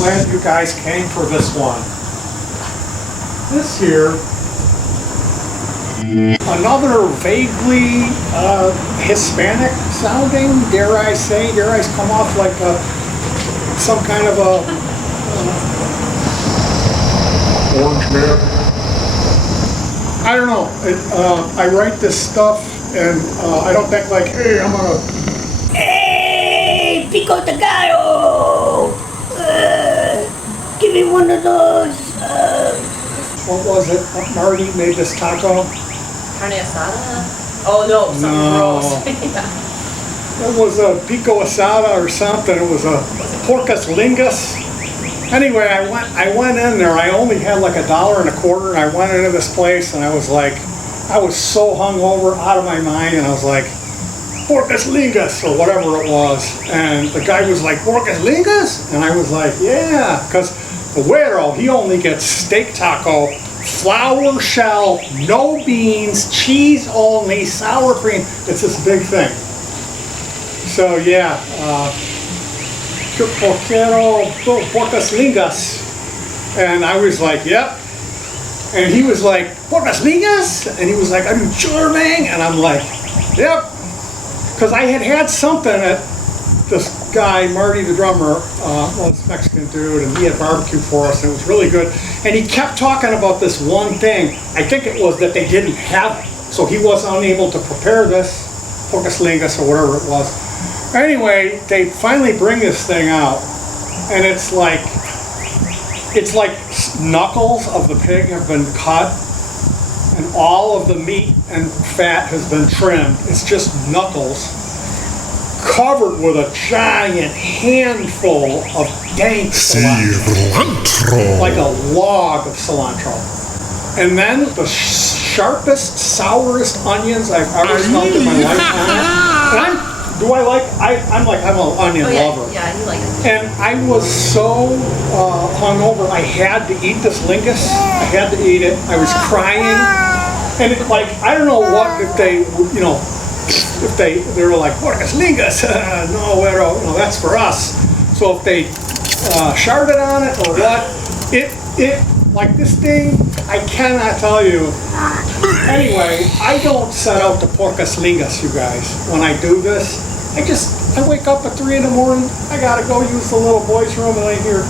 glad you guys came for this one. This here, another vaguely Hispanic sounding, dare I come off like some kind of a orange man. I don't know. I write this stuff and I don't think like, hey, I'm gonna... Hey, pico de gallo! Give me one of those. What was it? Marty made this taco? Carne asada? Oh no, something gross. It was a pico asada or something. It was a Porkus Lingus. Anyway, I went in there. I only had like $1.25, and I went into this place, and I was like, I was so hungover, out of my mind, and I was like, Porkus Lingus or whatever it was, and the guy was like, Porkus Lingus, and I was like, yeah, because the güero, he only gets steak taco, flour shell, no beans, cheese only, sour cream. It's this big thing. So yeah. Porkus Lingus, and I was like, yep, and he was like, Porkus Lingus, and he was like, are you sure, man? And I'm like, yep, because I had something at this guy, Marty the drummer, this Mexican dude, and he had barbecue for us, and it was really good, and he kept talking about this one thing. I think it was that they didn't have it, so he was unable to prepare this, Porkus Lingus or whatever it was. Anyway, they finally bring this thing out, and it's like knuckles of the pig have been cut, and all of the meat and fat has been trimmed. It's just knuckles, covered with a giant handful of dank cilantro, like a log of cilantro. And then the sharpest, sourest onions I've ever smelled in my lifetime. I'm an onion lover. Yeah, you like it. And I was so hungover, I had to eat this lingus. I had to eat it. I was crying. And it, like, I don't know what, if they, you know, if they were like, Porkus Lingus, no, that's for us. So if they sharted on it or what, it, like this thing, I cannot tell you. Anyway, I don't set out to Porkus Lingus, you guys. When I do this, I wake up at 3 in the morning, I gotta go use the little boys' room, and I hear,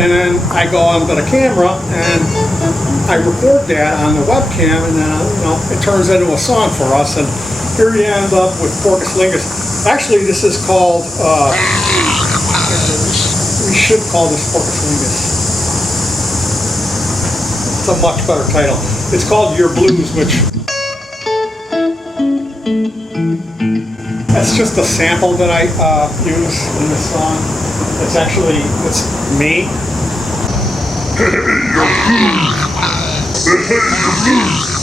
and then I go onto the camera, and I record that on the webcam, and then, you know, it turns into a song for us, and here you end up with Porkus Lingus. Actually, this is called, we should call this Porkus Lingus. It's a much better title. It's called Your Blues, which, that's just a sample that I use in this song. It's me. I'm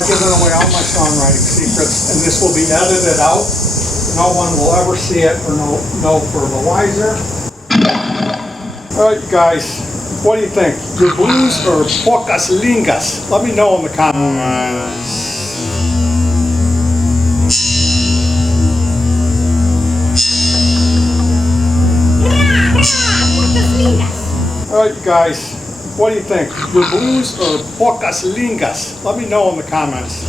giving away all my songwriting secrets, and this will be edited out. No one will ever see it or know for the wiser. All right, you guys, what do you think? Your blues or Porkus Lingus? Let me know in the comments. All right, you guys, what do you think? Your blues or Porkus Lingus? Let me know in the comments.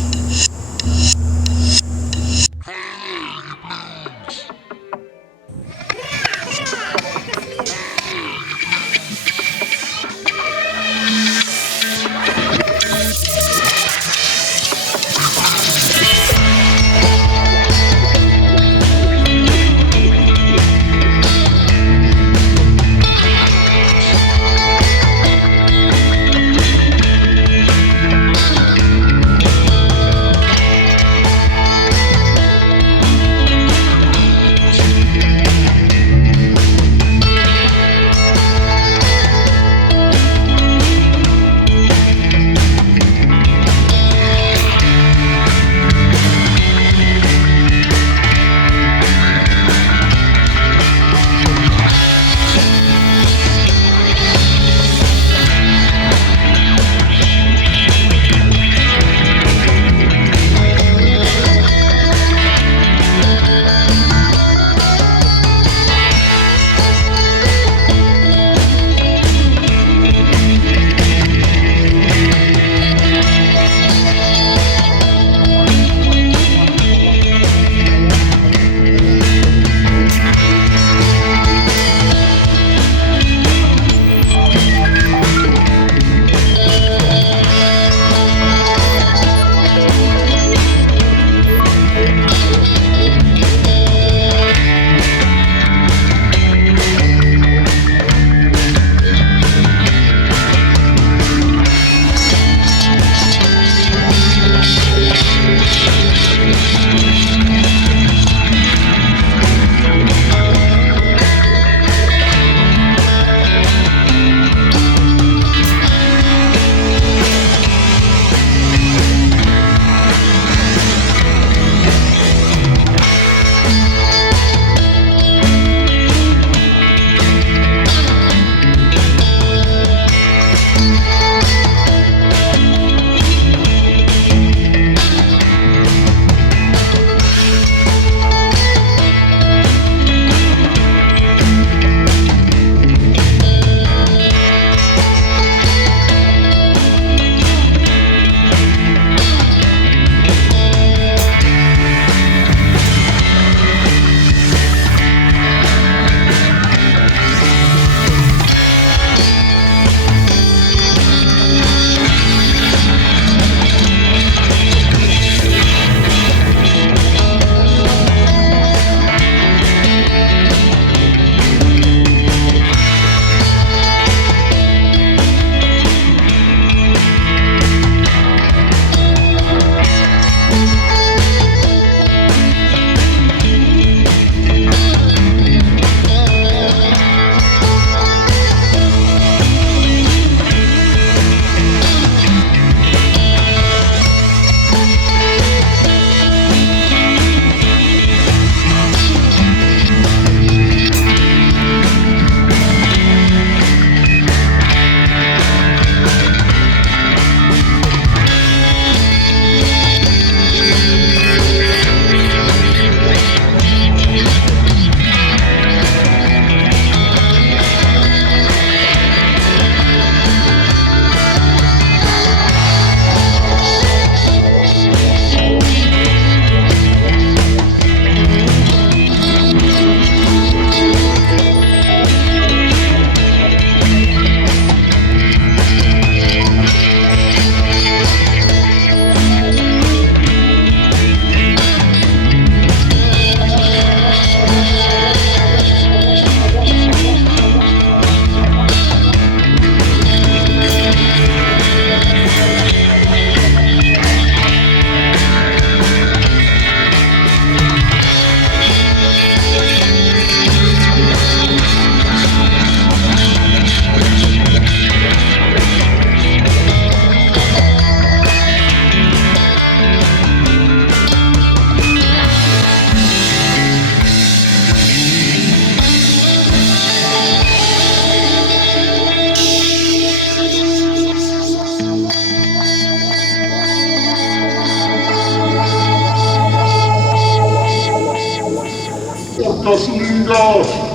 Porkus Lingus.